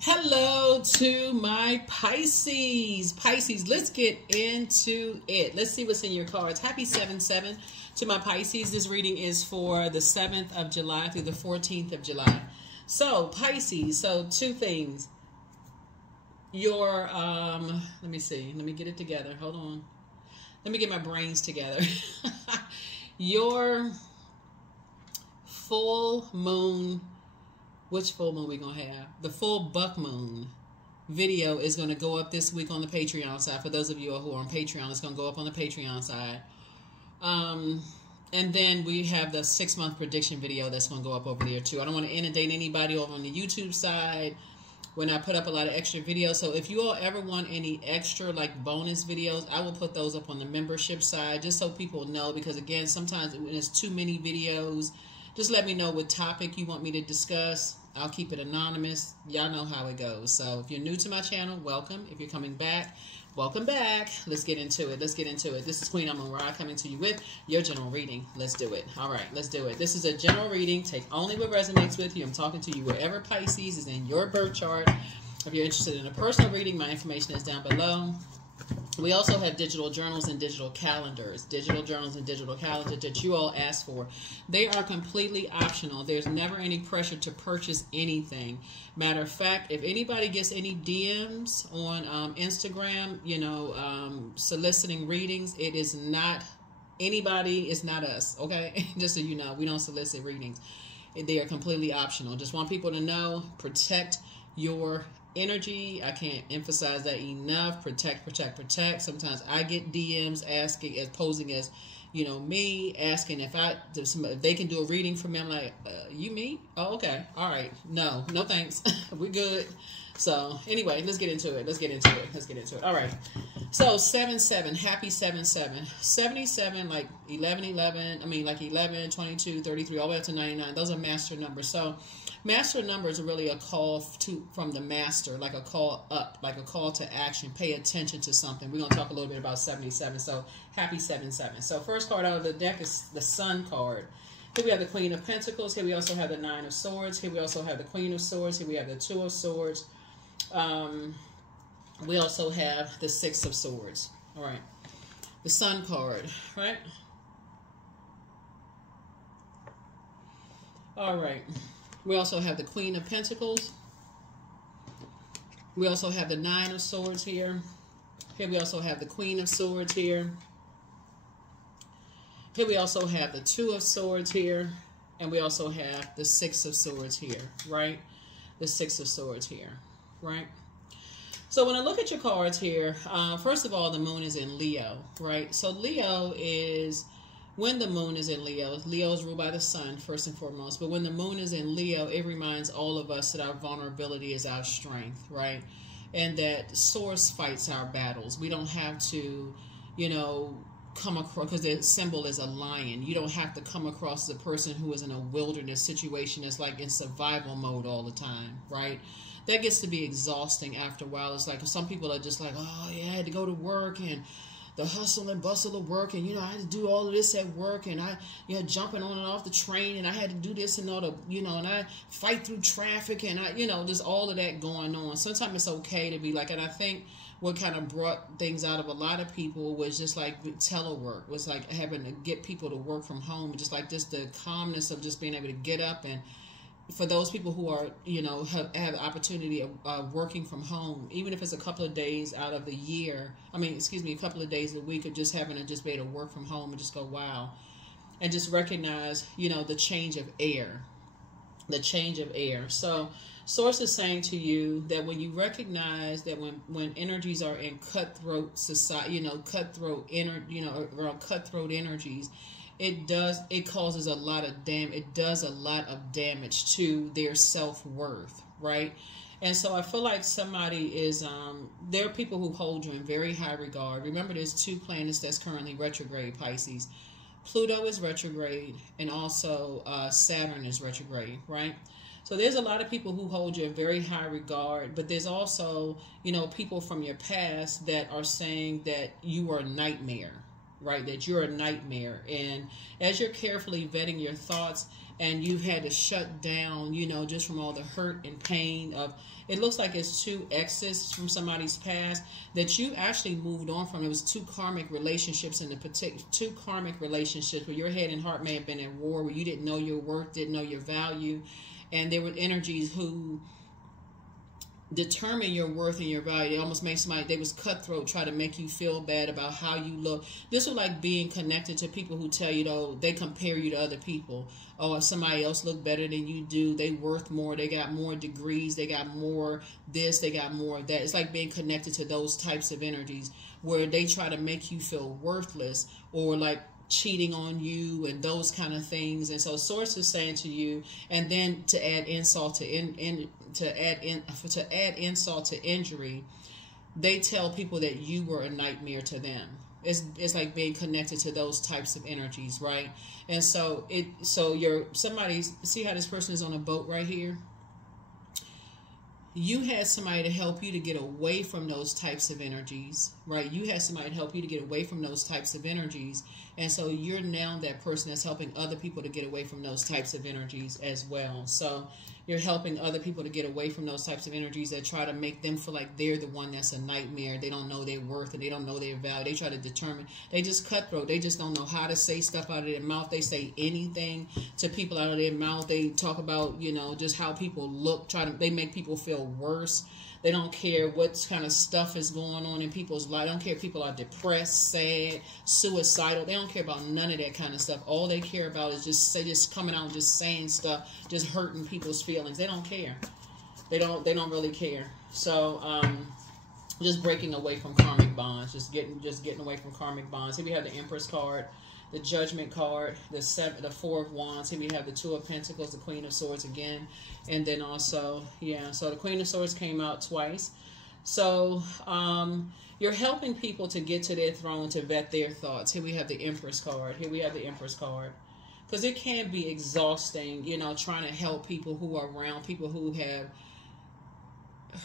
Hello to my Pisces. Pisces, let's get into it. Let's see what's in your cards. Happy 7/7 to my Pisces. This reading is for the 7th of July through the 14th of July. So, Pisces, so two things. Your, let me see. Let me get it together. Hold on. Let me get my brains together. Your full moon, which full moon we gonna have? The full buck moon video is gonna go up this week on the Patreon side. For those of you who are on Patreon, it's gonna go up on the Patreon side. And then we have the 6-month prediction video that's gonna go up over there too. I don't want to inundate anybody over on the YouTube side when I put up a lot of extra videos. So if you all ever want any extra like bonus videos, I will put those up on the membership side just so people know, because again, sometimes when there's too many videos, just let me know what topic you want me to discuss. I'll keep it anonymous. Y'all know how it goes. So if you're new to my channel, welcome. If you're coming back, welcome back. Let's get into it. Let's get into it. This is Queen Amun Ra coming to you with your general reading. Let's do it. All right, let's do it. This is a general reading. Take only what resonates with you. I'm talking to you wherever Pisces is in your birth chart. If you're interested in a personal reading, my information is down below. We also have digital journals and digital calendars. Digital journals and digital calendars that you all asked for. They are completely optional. There's never any pressure to purchase anything. Matter of fact, if anybody gets any DMs on Instagram, you know, soliciting readings, it is not anybody, it's not us, okay? Just so you know, we don't solicit readings. They are completely optional. Just want people to know, protect your energy. I can't emphasize that enough. Protect, protect, protect. Sometimes I get DMs asking, as posing as, you know, me, asking if they can do a reading for me. I'm like, you me? Oh, okay. All right. No thanks. We're good. So anyway, let's get into it. Let's get into it. Let's get into it. All right. So 7/7, happy 7/7. 77, like 11/11. I mean, like 11, 22, 33, all the way up to 99. Those are master numbers. So master numbers are really a call from the master, like a call up, like a call to action. Pay attention to something. We're going to talk a little bit about 77. So happy 7/7. So first card out of the deck is the Sun card. Here we have the Queen of Pentacles. Here we also have the Nine of Swords. Here we also have the Queen of Swords. Here we have the Two of Swords. We also have the Six of Swords. All right. The Sun card, right? All right. We also have the Queen of Pentacles. We also have the Nine of Swords here. Here we also have the Queen of Swords here. Here we also have the Two of Swords here. And we also have the Six of Swords here, right? The Six of Swords here, right? So when I look at your cards here, first of all, the moon is in Leo, right? So Leo is, when the moon is in Leo, Leo is ruled by the sun, first and foremost. But when the moon is in Leo, it reminds all of us that our vulnerability is our strength, right? And that source fights our battles. We don't have to, you know, come across, because the symbol is a lion. You don't have to come across as a person who is in a wilderness situation that's like in survival mode all the time, right? That gets to be exhausting after a while. It's like some people are just like, oh yeah, I had to go to work and the hustle and bustle of work, and you know, I had to do all of this at work, and I, you know, jumping on and off the train, and I had to do this and all the, you know, and I fight through traffic, and I, you know, just all of that going on. Sometimes it's okay to be like, and I think what kind of brought things out of a lot of people was just like telework, was like having to get people to work from home, just like just the calmness of just being able to get up. And for those people who are, you know, have the opportunity of working from home, even if it's a couple of days out of the year, I mean, excuse me, a couple of days a week of just having to just be able to work from home and just go, wow. And just recognize, you know, the change of air, the change of air. So Source is saying to you that when you recognize that when energies are in cutthroat society, you know, cutthroat energies, it causes a lot of it does a lot of damage to their self-worth, right? And so I feel like somebody is, there are people who hold you in very high regard. Remember, there's 2 planets that's currently retrograde, Pisces. Pluto is retrograde, and also Saturn is retrograde, right? So there's a lot of people who hold you in very high regard, but there's also, you know, people from your past that are saying that you are a nightmare, right? That you're a nightmare. And as you're carefully vetting your thoughts, and you've had to shut down, you know, just from all the hurt and pain of, it looks like it's 2 exes from somebody's past that you actually moved on from. It was 2 karmic relationships in the particular, 2 karmic relationships where your head and heart may have been at war, where you didn't know your worth, didn't know your value. And there were energies who determine your worth and your value. They almost make somebody, they was cutthroat, try to make you feel bad about how you look. This was like being connected to people who tell you, though, they compare you to other people. Oh, if somebody else look better than you do, they worth more, they got more degrees, they got more this, they got more that. It's like being connected to those types of energies where they try to make you feel worthless, or like cheating on you and those kind of things. And so Source is saying to you, and then to add insult to add insult to injury, they tell people that you were a nightmare to them. It's like being connected to those types of energies, right? And so see how this person is on a boat right here? You had somebody to help you to get away from those types of energies, right? You had somebody to help you to get away from those types of energies. And so you're now that person that's helping other people to get away from those types of energies as well. So you're helping other people to get away from those types of energies that try to make them feel like they're the one that's a nightmare. They don't know their worth and they don't know their value. They try to determine, they just cutthroat. They just don't know how to say stuff out of their mouth. They say anything to people out of their mouth. They talk about, you know, just how people look. They make people feel worse. They don't care what kind of stuff is going on in people's life. They don't care if people are depressed, sad, suicidal. They don't care about none of that kind of stuff. All they care about is just coming out and just saying stuff, just hurting people's feelings. They don't care. They don't really care. So just breaking away from karmic bonds, just getting away from karmic bonds. Here we have the Empress card, the Judgment card, the 4 of Wands. Here we have the 2 of Pentacles, the Queen of Swords again. And then also, yeah, so the Queen of Swords came out twice. So you're helping people to get to their throne, to vet their thoughts. Here we have the Empress card. Here we have the Empress card. Because it can be exhausting, you know, trying to help people who are around, people who have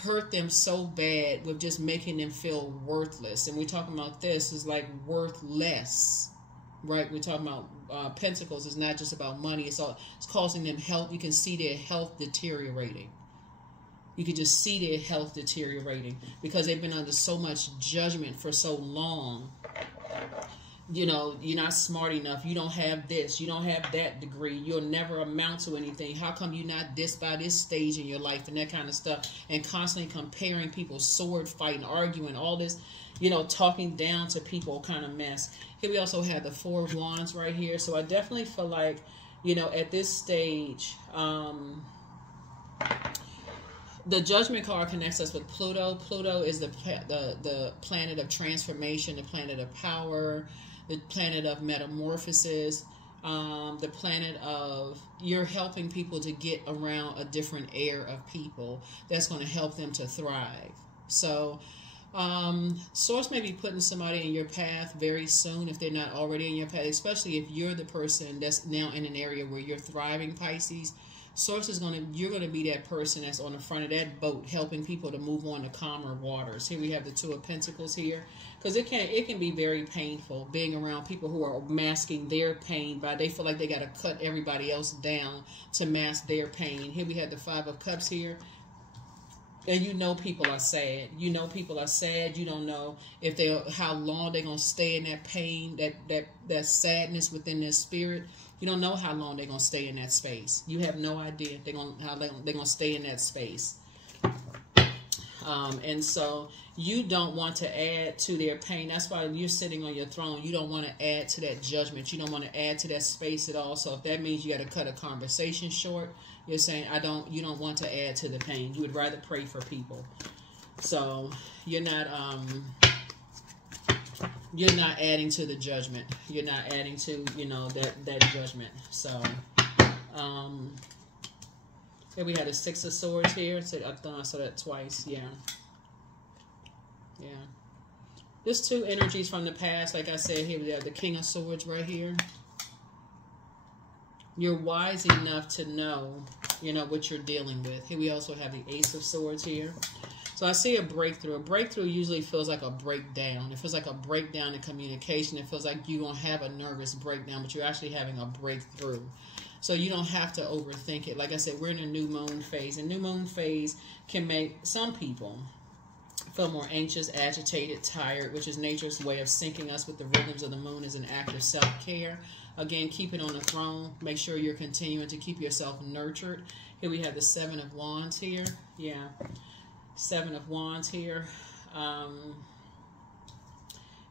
hurt them so bad with just making them feel worthless. And we're talking about this is like worthless. Right, we're talking about Pentacles. It's not just about money. It's causing them health. You can see their health deteriorating. You can just see their health deteriorating because they've been under so much judgment for so long. You know, you're not smart enough. You don't have this. You don't have that degree. You'll never amount to anything. How come you're not this by this stage in your life and that kind of stuff? And constantly comparing people, sword fighting, arguing, all this, you know, talking down to people kind of mess. Here we also have the 4 of Wands right here. So I definitely feel like, you know, at this stage, the Judgment card connects us with Pluto. Pluto is the planet of transformation, the planet of power, the planet of metamorphosis, the planet of, you're helping people to get around a different air of people that's going to help them to thrive. So Source may be putting somebody in your path very soon if they're not already in your path, especially if you're the person that's now in an area where you're thriving, Pisces. Source is you're going to be that person that's on the front of that boat helping people to move on to calmer waters. Here we have the 2 of Pentacles here, because it can be very painful being around people who are masking their pain by they feel like they got to cut everybody else down to mask their pain. Here we have the 5 of Cups here. And you know people are sad. You know people are sad. You don't know if how long they're gonna stay in that pain, that sadness within their spirit. You don't know how long they're gonna stay in that space. You have no idea how they're gonna stay in that space. And so you don't want to add to their pain. That's why you're sitting on your throne. You don't want to add to that judgment. You don't want to add to that space at all. So if that means you got to cut a conversation short, you're saying you don't want to add to the pain. You would rather pray for people. So you're not adding to the judgment. You're not adding to, you know, that judgment. So here we had a 6 of Swords here. So I thought I saw that twice. Yeah. Yeah. There's 2 energies from the past. Like I said, here we have the King of Swords right here. You're wise enough to know, you know, what you're dealing with. Here we also have the Ace of Swords here. So I see a breakthrough. A breakthrough usually feels like a breakdown. It feels like a breakdown in communication. It feels like you're going to have a nervous breakdown, but you're actually having a breakthrough. So you don't have to overthink it. Like I said, we're in a new moon phase. And new moon phase can make some people feel more anxious, agitated, tired, which is nature's way of syncing us with the rhythms of the moon as an act of self-care. Again, keep it on the throne. Make sure you're continuing to keep yourself nurtured. Here we have the 7 of Wands here. Yeah, 7 of Wands here.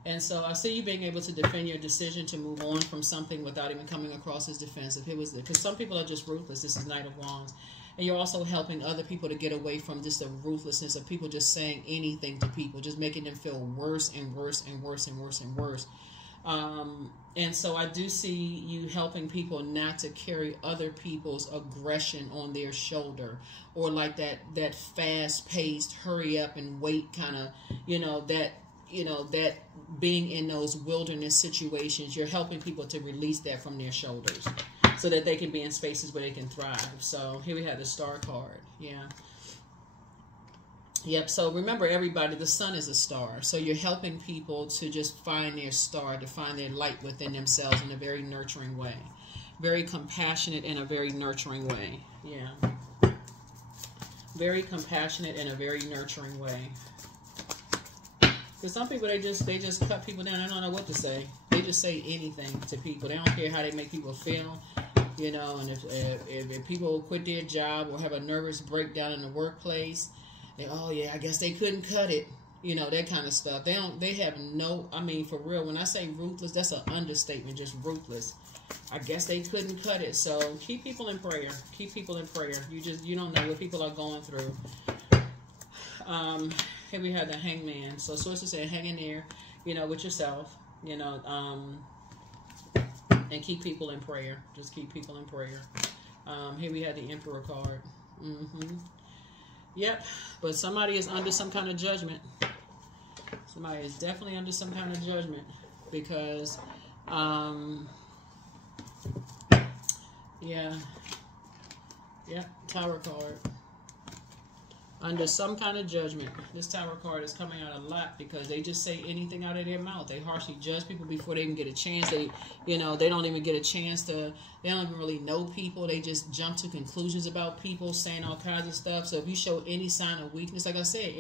And so I see you being able to defend your decision to move on from something without even coming across as defensive. It was because some people are just ruthless. This is Knight of Wands. And you're also helping other people to get away from just the ruthlessness of people just saying anything to people, just making them feel worse and worse and worse and worse and worse. And so I do see you helping people not to carry other people's aggression on their shoulder, or like that fast-paced, hurry up and wait kind of, that being in those wilderness situations. You're helping people to release that from their shoulders so that they can be in spaces where they can thrive. So here we have the Star card. Yeah. Yep. So remember, everybody, the sun is a star. So you're helping people to just find their star, to find their light within themselves in a very nurturing way. Very compassionate in a very nurturing way. Yeah. Very compassionate in a very nurturing way. Because some people, they just cut people down. They don't know what to say. They just say anything to people. They don't care how they make people feel. And if people quit their job or have a nervous breakdown in the workplace, oh yeah, I guess they couldn't cut it, that kind of stuff. They have no, I mean, for real, when I say ruthless, that's an understatement, just ruthless. I guess they couldn't cut it. So keep people in prayer. Keep people in prayer. You don't know what people are going through. Here we have the Hangman. So sources say hang in there, with yourself, and keep people in prayer. Just keep people in prayer. Here we have the Emperor card. Yep, but somebody is under some kind of judgment. Somebody is definitely under some kind of judgment because, yeah, Tower card. Under some kind of judgment. This Tower card is coming out a lot because they just say anything out of their mouth. They harshly judge people before they even get a chance. They don't even get a chance to, they don't even really know people. They just jump to conclusions about people, saying all kinds of stuff. So if you show any sign of weakness, like I said,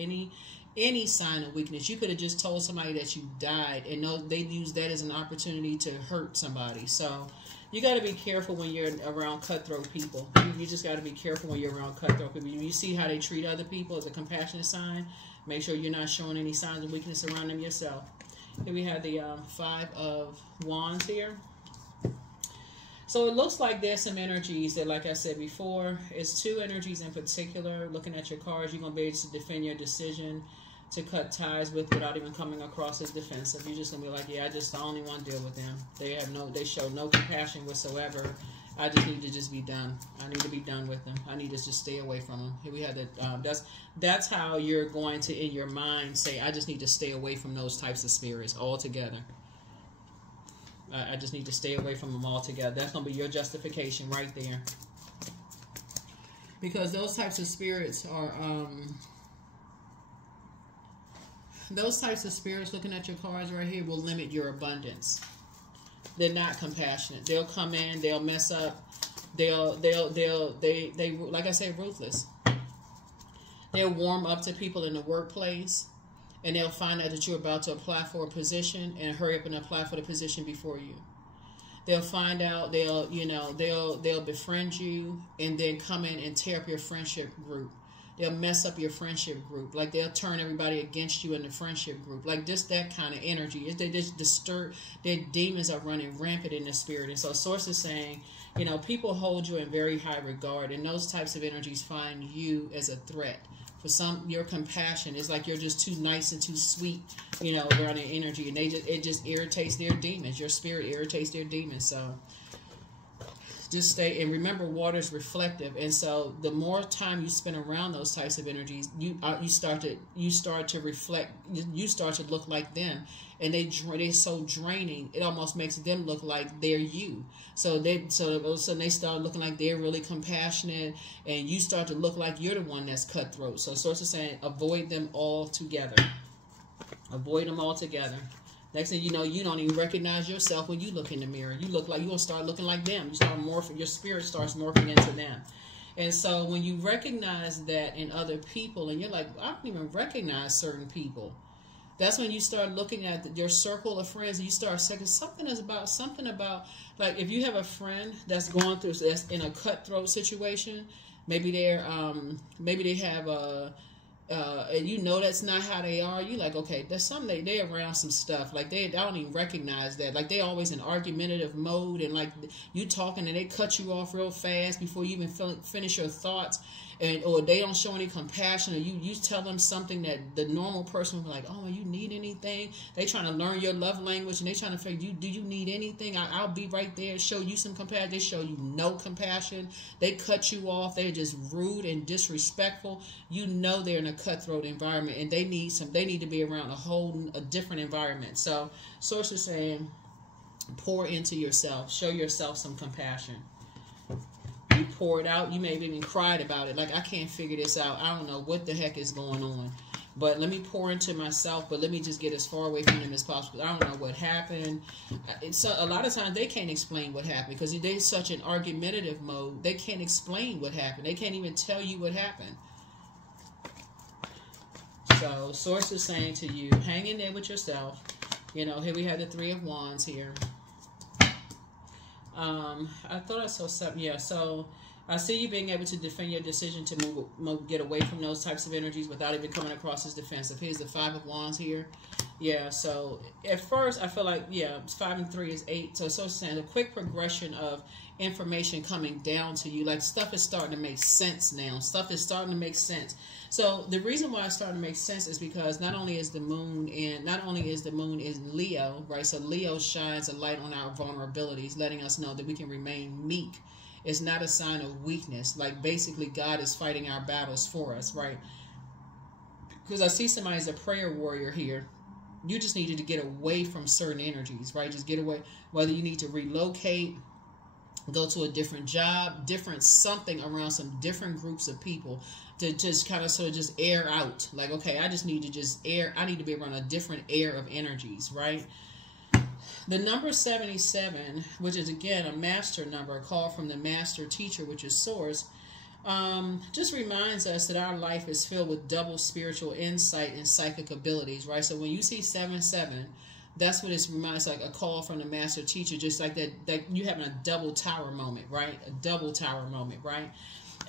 any sign of weakness, you could have just told somebody that you died, and they use that as an opportunity to hurt somebody. So you got to be careful when you're around cutthroat people. You just got to be careful when you're around cutthroat people. You see how they treat other people as a compassionate sign. Make sure you're not showing any signs of weakness around them yourself. Here we have the 5 of Wands here. So it looks like there's some energies that, like I said before, it's 2 energies in particular. Looking at your cards, you're going to be able to defend your decision to cut ties with without even coming across as defensive. You're just gonna be like, yeah, I just only want to deal with them. They show no compassion whatsoever. I just need to just be done. I need to be done with them. I need to just stay away from them. Here we have that. That's how you're going to, in your mind, say, I just need to stay away from those types of spirits altogether. I just need to stay away from them altogether. That's gonna be your justification right there. Because those types of spirits are those types of spirits, looking at your cards right here, will limit your abundance. They're not compassionate. They'll come in, they'll mess up, they like I say, ruthless. They'll warm up to people in the workplace, and they'll find out that you're about to apply for a position and hurry up and apply for the position before you. They'll find out, they'll befriend you and then come in and tear up your friendship group. They'll mess up your friendship group. Like, they'll turn everybody against you in the friendship group. Like, just that kind of energy. They just disturb. Their demons are running rampant in the spirit. And so Source is saying, people hold you in very high regard. And those types of energies find you as a threat. For some, your compassion is like you're just too nice and too sweet, around their energy. And it just irritates their demons. Your spirit irritates their demons. So just stay, and remember, water is reflective, and so the more time you spend around those types of energies, you start to reflect, you start to look like them, and they're so draining, it almost makes them look like they're you. So all of a sudden they start looking like they're really compassionate, and you start to look like you're the one that's cutthroat. So source is saying avoid them all together. Avoid them all together. Next thing you know, you don't even recognize yourself when you look in the mirror. You look like, you're going to start looking like them. You start morphing, your spirit starts morphing into them. And so when you recognize that in other people, and you're like, I don't even recognize certain people, that's when you start looking at your circle of friends, and you start saying something about, like, if you have a friend that's going through, that's in a cutthroat situation, maybe they have a, and you know that's not how they are. You like, okay, there's something, they're around some stuff, like I don't even recognize that, like they always in argumentative mode, and like you talking and they cut you off real fast before you even finish your thoughts, or they don't show any compassion, or you tell them something that the normal person would be like, oh, you need anything? They trying to learn your love language, and they trying to figure, do you need anything? I'll be right there, show you some compassion. They show you no compassion. They cut you off. They're just rude and disrespectful. You know they're in a cutthroat environment, and they need to be around a different environment. So source is saying pour into yourself, show yourself some compassion. You pour it out. You may have even cried about it, like, I can't figure this out, I don't know what the heck is going on, but let me pour into myself, but let me just get as far away from them as possible. I don't know what happened. A lot of times they can't explain what happened because they're such an argumentative mode. They can't explain what happened. They can't even tell you what happened. So source is saying to you, hang in there with yourself. You know, here we have the Three of Wands here. I thought I saw something. Yeah, so I see you being able to defend your decision to get away from those types of energies without even coming across as defensive. Here's the Five of Wands here. Yeah, so at first I feel like, yeah, 5 and 3 is 8. So it's saying a quick progression of information coming down to you. Like, stuff is starting to make sense now. Stuff is starting to make sense. So the reason why it's starting to make sense is because not only is the moon in Leo, right? So Leo shines a light on our vulnerabilities, letting us know that we can remain meek. It's not a sign of weakness. Like, basically God is fighting our battles for us, right? Because I see somebody as a prayer warrior here. You just needed to get away from certain energies, right? Just get away. Whether you need to relocate, go to a different job, different something around some different groups of people to just kind of sort of just air out. Like, okay, I just need to just air. I need to be around a different air of energies, right? The number 77, which is again a master number, a call from the master teacher, which is source, just reminds us that our life is filled with double spiritual insight and psychic abilities, right? So when you see 77, that's what it reminds, like a call from the master teacher, just like that you having a double tower moment, right? A double tower moment, right?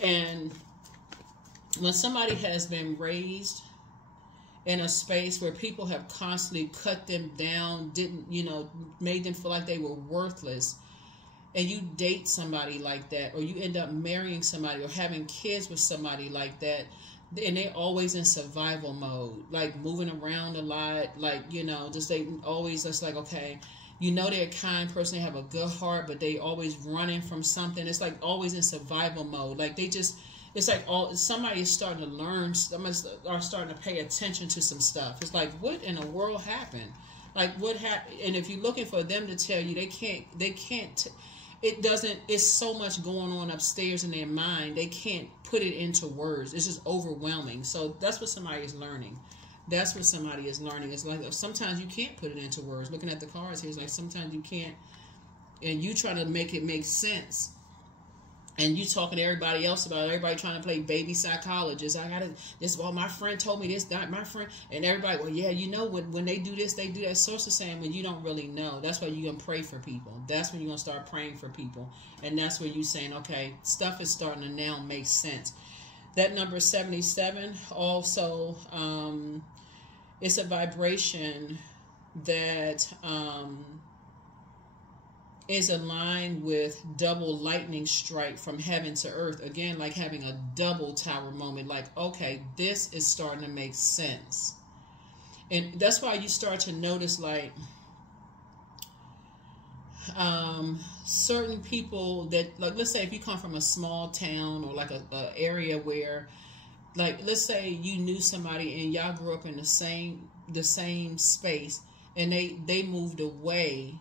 And when somebody has been raised in a space where people have constantly cut them down, made them feel like they were worthless, and you date somebody like that, or you end up marrying somebody or having kids with somebody like that, and they're always in survival mode, like moving around a lot, like, they always just like, okay, they're a kind person, they have a good heart, but they always running from something. It's like always in survival mode. Like it's like somebody is starting to learn, somebody are starting to pay attention to some stuff. It's like, what in the world happened? Like, what happened? And if you're looking for them to tell you, they can't, it's so much going on upstairs in their mind, they can't put it into words. It's just overwhelming. So that's what somebody is learning. That's what somebody is learning. It's like sometimes you can't put it into words. Looking at the cards here, it's like sometimes you can't, and you try to make it make sense. And you talking to everybody else about it, everybody trying to play baby psychologist. Well, my friend told me this, not my friend. And everybody, well, yeah, when they do this, they do that. Source of saying when you don't really know. That's why you're going to pray for people. That's when you're going to start praying for people. And that's where you're saying, okay, stuff is starting to now make sense. That number 77 also, it's a vibration that is aligned with double lightning strike from heaven to earth. Again, like having a double tower moment. Like, okay, this is starting to make sense. And that's why you start to notice, like, certain people that, like, let's say if you come from a small town or like a area where, like, let's say you knew somebody and y'all grew up in the same space, and they moved away,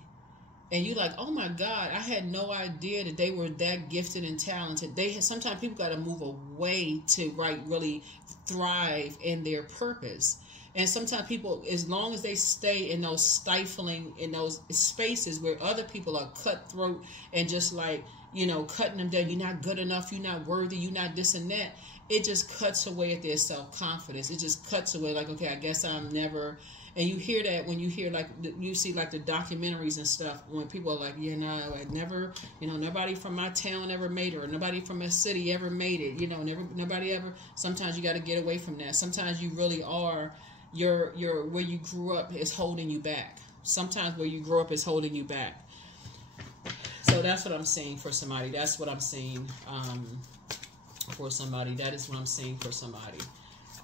and you like, oh my God, I had no idea that they were that gifted and talented. Sometimes people got to move away to really thrive in their purpose. And sometimes people, as long as they stay in those stifling, in those spaces where other people are cutthroat and just like, you know, cutting them down, you're not good enough, you're not worthy, you're not this and that, it just cuts away at their self-confidence. It just cuts away, like, okay, I guess I'm never. And you hear that when you hear, like, you see like the documentaries and stuff, when people are like, you know, I never, you know, nobody from my town ever made it, or nobody from my city ever made it, you know, nobody ever. Sometimes you got to get away from that. Sometimes you really are, your where you grew up is holding you back. Sometimes where you grew up is holding you back. So that's what I'm saying for somebody. That's what I'm saying for somebody. That is what I'm saying for somebody.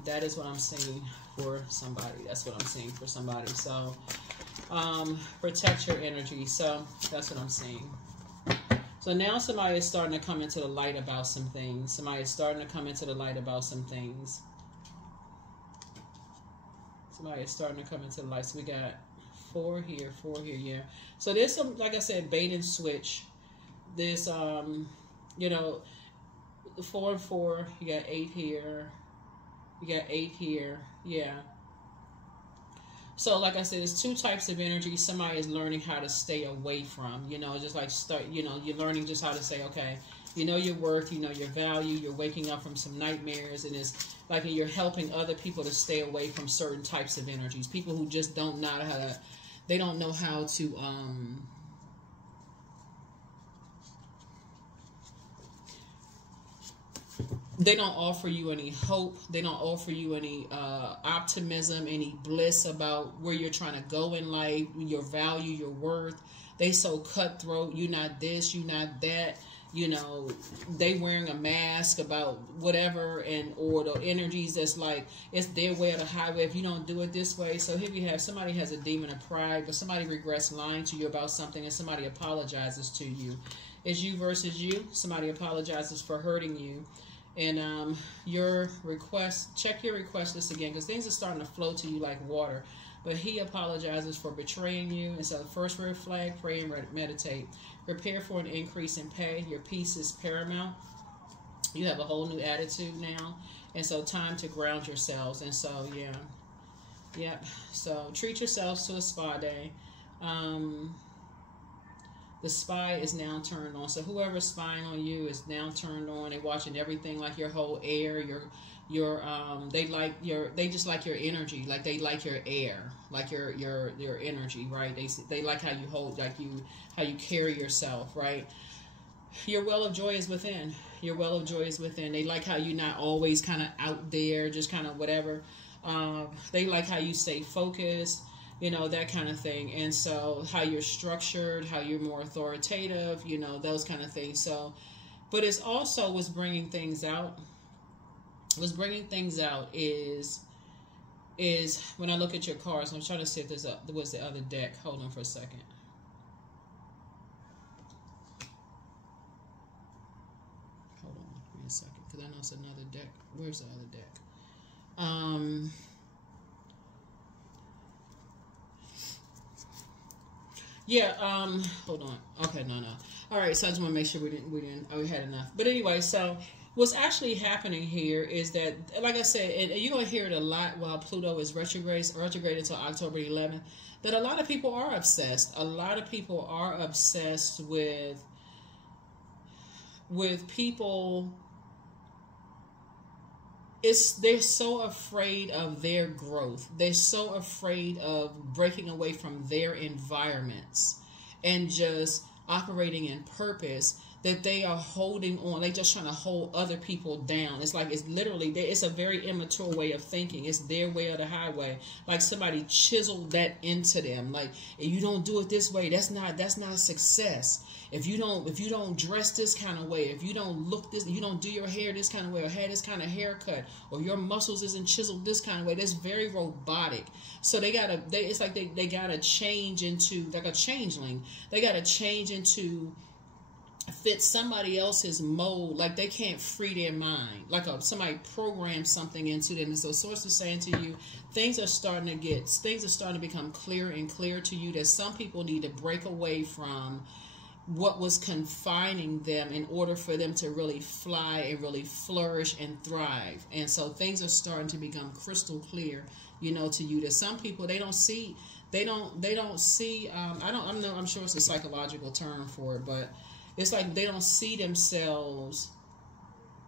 That is what I'm saying for somebody. That's what I'm saying for somebody. So protect your energy. So that's what I'm saying. So now somebody is starting to come into the light about some things. Somebody is starting to come into the light about some things. Somebody is starting to come into the light. So we got 4 here, yeah. So there's some, like I said, bait and switch. There's, you know, 4 and 4. You got 8 here. You got 8 here. Yeah. So, like I said, there's 2 types of energy somebody is learning how to stay away from. You know, just like you're learning just how to say, okay, you know your worth, you know your value, you're waking up from some nightmares, and it's like you're helping other people to stay away from certain types of energies. People who just don't know how to, they don't know how to, they don't offer you any hope. They don't offer you any optimism, any bliss about where you're trying to go in life, your value, your worth. They so cutthroat. You're not this, you're not that. You know, they wearing a mask about whatever, or the energies that's like, it's their way or the highway if you don't do it this way. So here we have somebody has a demon of pride, but somebody regrets lying to you about something, and somebody apologizes to you. It's you versus you. Somebody apologizes for hurting you. And your request, check your request list again, because things are starting to flow to you like water. But he apologizes for betraying you. And so the first red flag, pray and meditate. Prepare for an increase in pay. Your peace is paramount. You have a whole new attitude now. And so time to ground yourselves. And so, yeah. Yep. So treat yourselves to a spa day. The spy is now turned on. So whoever's spying on you is now turned on. They're watching everything, like your whole air, they just like your energy, like they like your air, like your energy, right? They like how you hold, like how you carry yourself, right? Your well of joy is within. Your well of joy is within. They like how you're not always kind of out there, just kind of whatever. They like how you stay focused. You know, that kind of thing. And so how you're structured, how you're more authoritative, you know, those kind of things. So, but it's also what's bringing things out. What's bringing things out is when I look at your cards, I'm trying to see if there was the other deck. Hold on for a second. Hold on, give me a second, because I know it's another deck. Where's the other deck? Yeah, hold on. Okay, no. All right, so I just want to make sure we had enough. But anyway, so what's actually happening here is that, like I said, and you're going to hear it a lot while Pluto is retrograde until October 11th, that a lot of people are obsessed. A lot of people are obsessed with people. They're so afraid of their growth. They're so afraid of breaking away from their environments and just operating in purpose that they are holding on. They're just trying to hold other people down. It's like, it's literally, it's a very immature way of thinking. It's their way or the highway. Like somebody chiseled that into them. Like, if you don't do it this way, that's not success. If you don't dress this kind of way, if you don't look this, you don't do your hair this kind of way, or have this kind of haircut, or your muscles isn't chiseled this kind of way, that's very robotic. So it's like they gotta change into, like a changeling. They gotta change into fit somebody else's mold. Like they can't free their mind. Like somebody programmed something into them. And so Source is saying to you, things are starting to become clearer and clearer to you, that some people need to break away from what was confining them in order for them to really fly and really flourish and thrive. And so things are starting to become crystal clear, you know, to you, that some people, I'm sure it's a psychological term for it, but it's like they don't see themselves,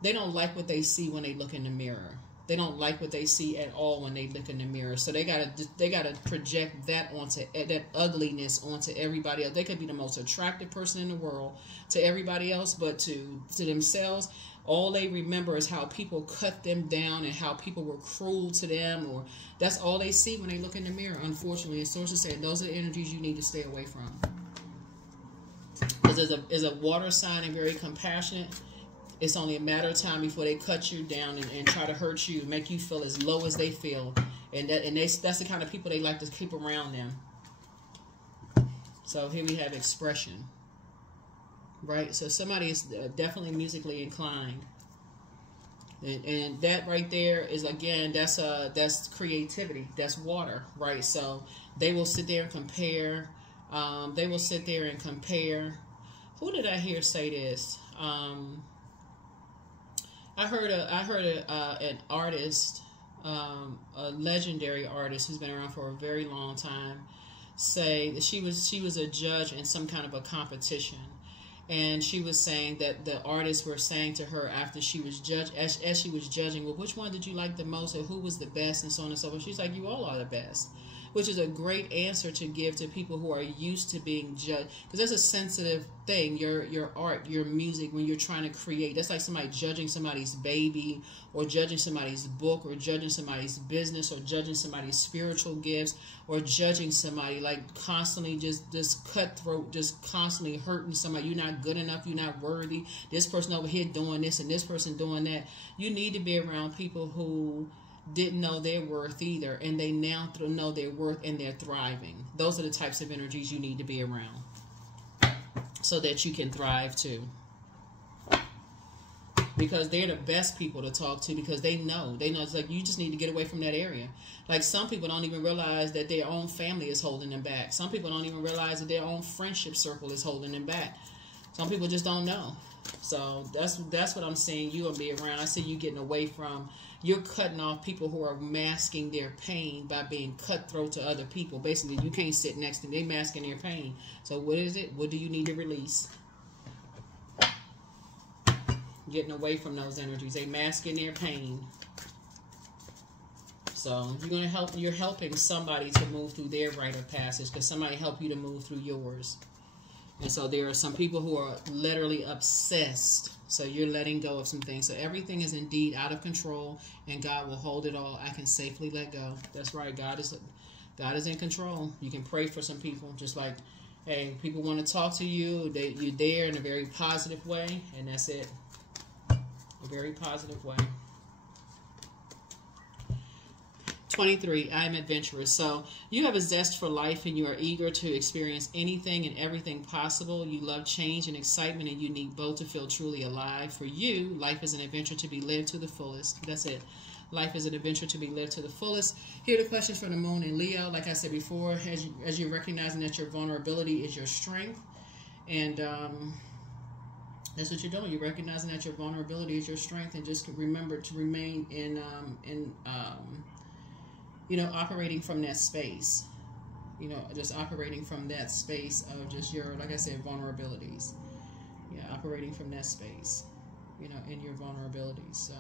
they don't like what they see when they look in the mirror. They don't like what they see at all when they look in the mirror. So they gotta project that that ugliness onto everybody else. They could be the most attractive person in the world to everybody else, but to themselves, all they remember is how people cut them down and how people were cruel to them, or that's all they see when they look in the mirror. Unfortunately, as Source is saying, those are the energies you need to stay away from. Because as a water sign and very compassionate, it's only a matter of time before they cut you down and try to hurt you, make you feel as low as they feel. And that's the kind of people they like to keep around them. So here we have expression. Right? So somebody is definitely musically inclined. And that right there is, again, that's creativity. That's water, right? So they will sit there and compare. Who did I hear say this? I heard an artist, a legendary artist who's been around for a very long time, say that she was a judge in some kind of a competition, and she was saying that the artists were saying to her after she was as she was judging, well, which one did you like the most, or who was the best, and so on and so forth. She's like, you all are the best. Which is a great answer to give to people who are used to being judged, because that's a sensitive thing. Your art, your music, when you're trying to create, that's like somebody judging somebody's baby, or judging somebody's book, or judging somebody's business, or judging somebody's spiritual gifts, or judging somebody, like constantly just cutthroat, just constantly hurting somebody. You're not good enough, you're not worthy, this person over here doing this and this person doing that. You need to be around people who didn't know their worth either, and they now know their worth and they're thriving. Those are the types of energies you need to be around so that you can thrive too, because they're the best people to talk to, because they know it's like, you just need to get away from that area. Like some people don't even realize that their own family is holding them back. Some people don't even realize that their own friendship circle is holding them back. Some people just don't know. So that's what I'm saying you will be around. I see you getting away from, you're cutting off people who are masking their pain by being cutthroat to other people. Basically, you can't sit next to them. They're masking their pain. So what is it? What do you need to release? Getting away from those energies. They masking their pain. So you're helping somebody to move through their rite of passage, because somebody helped you to move through yours. And so there are some people who are literally obsessed. So you're letting go of some things. So everything is indeed out of control, and God will hold it all. I can safely let go. That's right. God is in control. You can pray for some people. Just like, hey, people want to talk to you. You're there in a very positive way, and that's it. A very positive way. 23, I'm adventurous. So you have a zest for life, and you are eager to experience anything and everything possible. You love change and excitement, and you need both to feel truly alive. For you, life is an adventure to be lived to the fullest. That's it. Life is an adventure to be lived to the fullest. Here are the questions for the moon in Leo. Like I said before, as you're recognizing that your vulnerability is your strength, and that's what you're doing. You're recognizing that your vulnerability is your strength, and just remember to remain in operating from that space. Just operating from that space of just your, like I said, vulnerabilities. Yeah, operating from that space, in your vulnerabilities. So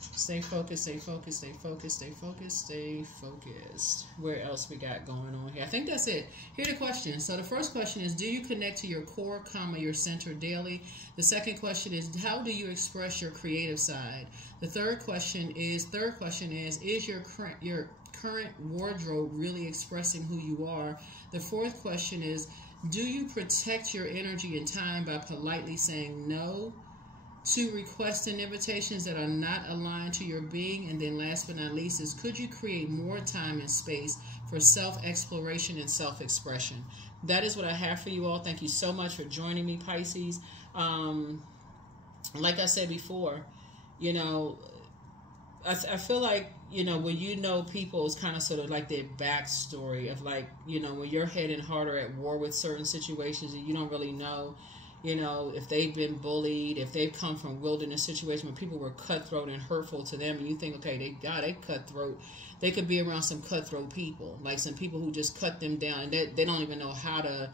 Stay focused, stay focused, stay focused, stay focused, stay focused. Where else we got going on here? I think that's it. Here are the questions. So the first question is, do you connect to your core, your center daily? The second question is, how do you express your creative side? The third question is your current wardrobe really expressing who you are? The fourth question is, do you protect your energy and time by politely saying no to requests and invitations that are not aligned to your being? And then last but not least is, could you create more time and space for self-exploration and self-expression? That is what I have for you all. Thank you so much for joining me, Pisces. Like I said before, you know, I feel like, you know, when you know people, it's kind of sort of like their backstory of, like, you know, when your head and heart are at war with certain situations and you don't really know, you know, if they've been bullied, if they've come from wilderness situations where people were cutthroat and hurtful to them, and you think, okay, they cutthroat. They could be around some cutthroat people, like some people who just cut them down, and they don't even know how to.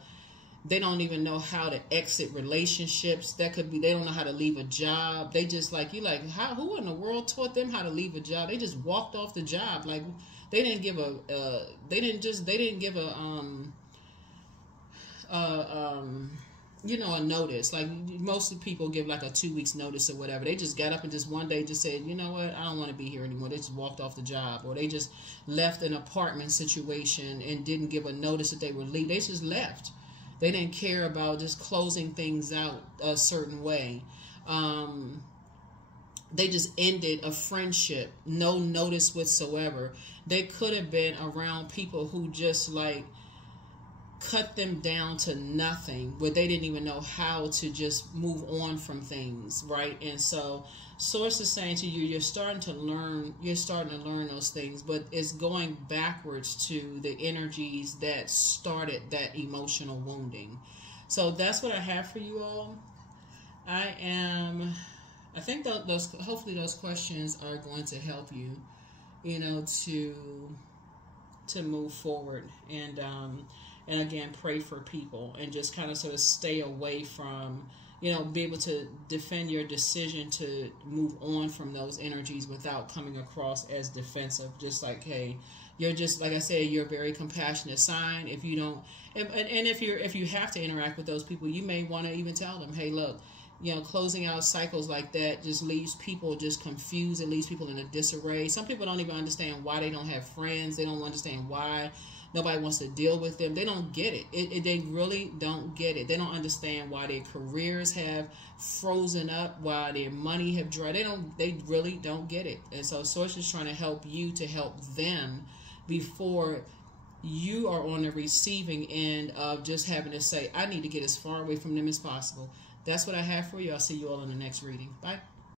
They don't even know how to exit relationships. That could be, they don't know how to leave a job. They just, like, you like, how, who in the world taught them how to leave a job? They just walked off the job. Like, they didn't give you know, a notice. Like, most of the people give like a 2 weeks notice or whatever. They just got up and just one day just said, you know what, I don't want to be here anymore. They just walked off the job. Or they just left an apartment situation and didn't give a notice that they would leave. They just left. They didn't care about just closing things out a certain way. They just ended a friendship, no notice whatsoever. They could have been around people who just, like, cut them down to nothing, where they didn't even know how to just move on from things, right? And so Source is saying to you, you're starting to learn those things, but it's going backwards to the energies that started that emotional wounding. So that's what I have for you all. I think those hopefully those questions are going to help you, you know, to move forward, and again, pray for people, and just kind of sort of stay away from, you know, be able to defend your decision to move on from those energies without coming across as defensive. Just like, hey, you're just, like I said, you're a very compassionate sign. If you don't, and if you have to interact with those people, you may want to even tell them, hey, look, you know, closing out cycles like that just leaves people just confused. It leaves people in a disarray. Some people don't even understand why they don't have friends. They don't understand why nobody wants to deal with them. They don't get it. They really don't get it. They don't understand why their careers have frozen up, why their money have dried. They really don't get it. And so Source is trying to help you to help them before you are on the receiving end of just having to say, I need to get as far away from them as possible. That's what I have for you. I'll see you all in the next reading. Bye.